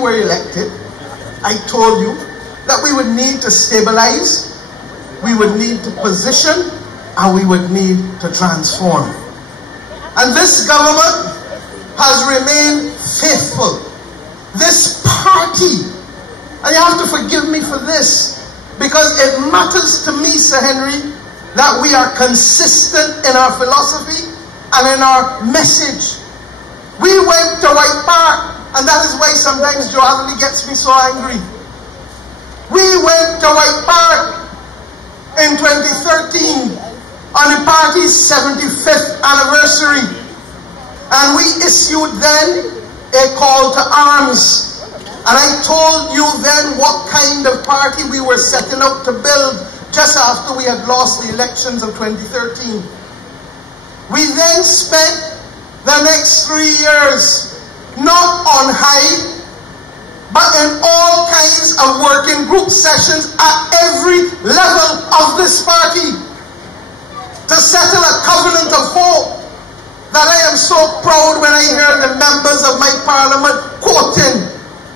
were elected, I told you that we would need to stabilize, we would need to position, and we would need to transform. And this government has remained faithful. This party, and you have to forgive me for this, because it matters to me, Sir Henry, that we are consistent in our philosophy and in our message. We went to White Park, and that is why sometimes Joe Adley gets me so angry. We went to White Park in 2013 on the party's 75th anniversary, and we issued then a call to arms. And I told you then what kind of party we were setting out to build just after we had lost the elections of 2013. We then spent the next 3 years not on high, but in all kinds of working group sessions at every level of this party to settle a covenant of hope that I am so proud when I hear the members of my parliament quoting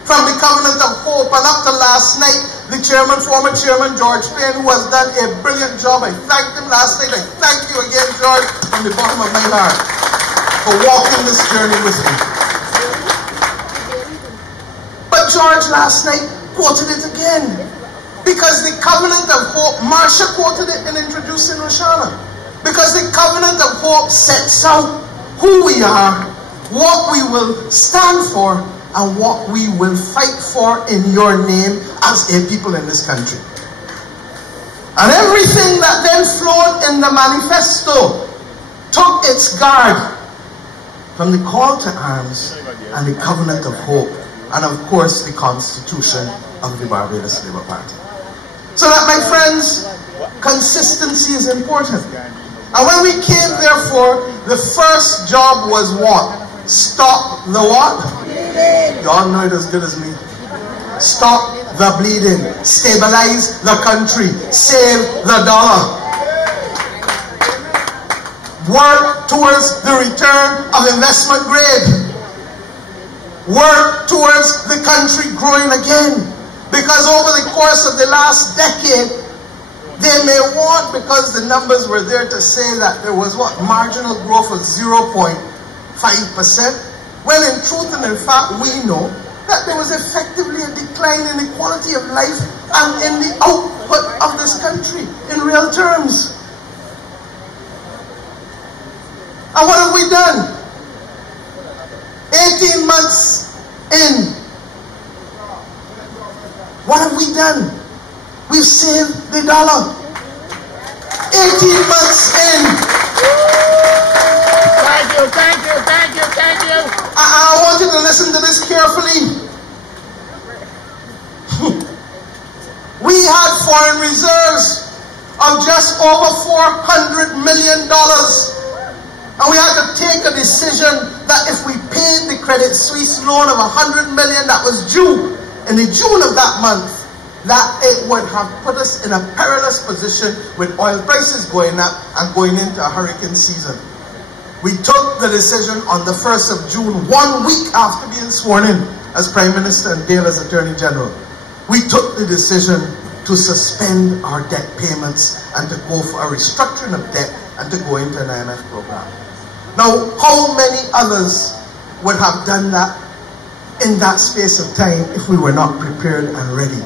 from the covenant of hope. And up to last night, the chairman, former chairman George Payne, who has done a brilliant job. I thanked him last night. I thank you again, George, from the bottom of my heart for walking this journey with me. But George last night quoted it again, because the covenant of hope, Marsha quoted it in introducing Roshana, because the covenant of hope sets out who we are, what we will stand for, and what we will fight for in your name as a people in this country. And everything that then flowed in the manifesto took its guard from the call to arms and the covenant of hope, and of course the constitution of the Barbados Labour Party. So that, my friends, consistency is important. And when we came, therefore, the first job was what? Stop the what? You all know it as good as me. Stop the bleeding. Stabilize the country. Save the dollar. Work towards the return of investment grade. Work towards the country growing again. Because over the course of the last decade, they may want, because the numbers were there to say that there was what? Marginal growth of 0.5%. When in truth and in fact we know that there was effectively a decline in the quality of life and in the output of this country in real terms. And what have we done? 18 months in. What have we done? We've saved the dollar. 18 months in. Thank you, thank you, thank you, thank you. I want you to listen to this carefully. We had foreign reserves of just over $400 million. And we had to take a decision that if we paid the Credit Suisse loan of $100 million that was due in the June of that month, that it would have put us in a perilous position with oil prices going up and going into a hurricane season. We took the decision on the 1st of June, 1 week after being sworn in as Prime Minister and Dale as Attorney General. We took the decision to suspend our debt payments and to go for a restructuring of debt and to go into an IMF program. Now, how many others would have done that in that space of time if we were not prepared and ready?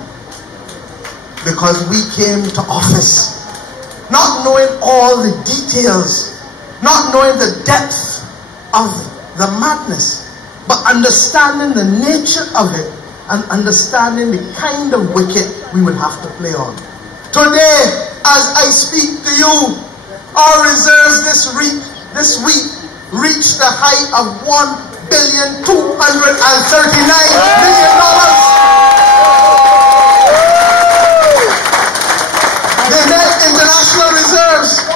Because we came to office not knowing all the details, not knowing the depth of the madness, but understanding the nature of it and understanding the kind of wicket we would have to play on. Today, as I speak to you, our reserves this week reached the height of $1,239 million. The net international reserves,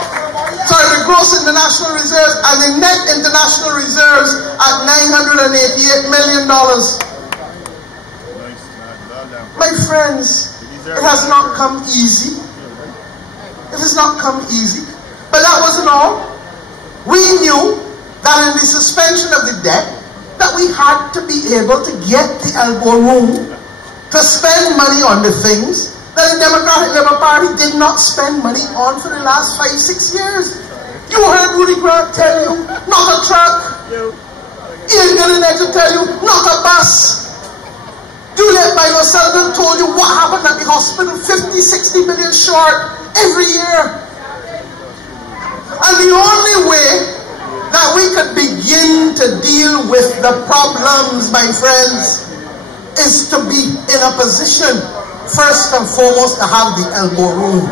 the gross international reserves and the net international reserves at $988 million. My friends, it has not come easy. It has not come easy. But that wasn't all. We knew that in the suspension of the debt, that we had to be able to get the elbow room to spend money on the things that the Democratic Labour Party did not spend money on for the last 5-6 years. You heard Rudy Grant tell you, not a truck. Ian Gillinex will tell you, not a bus. Juliet Milo Sullivan told you what happened at the hospital, 50-60 million short every year. And the only way that we could begin to deal with the problems, my friends, is to be in a position, first and foremost, to have the elbow room.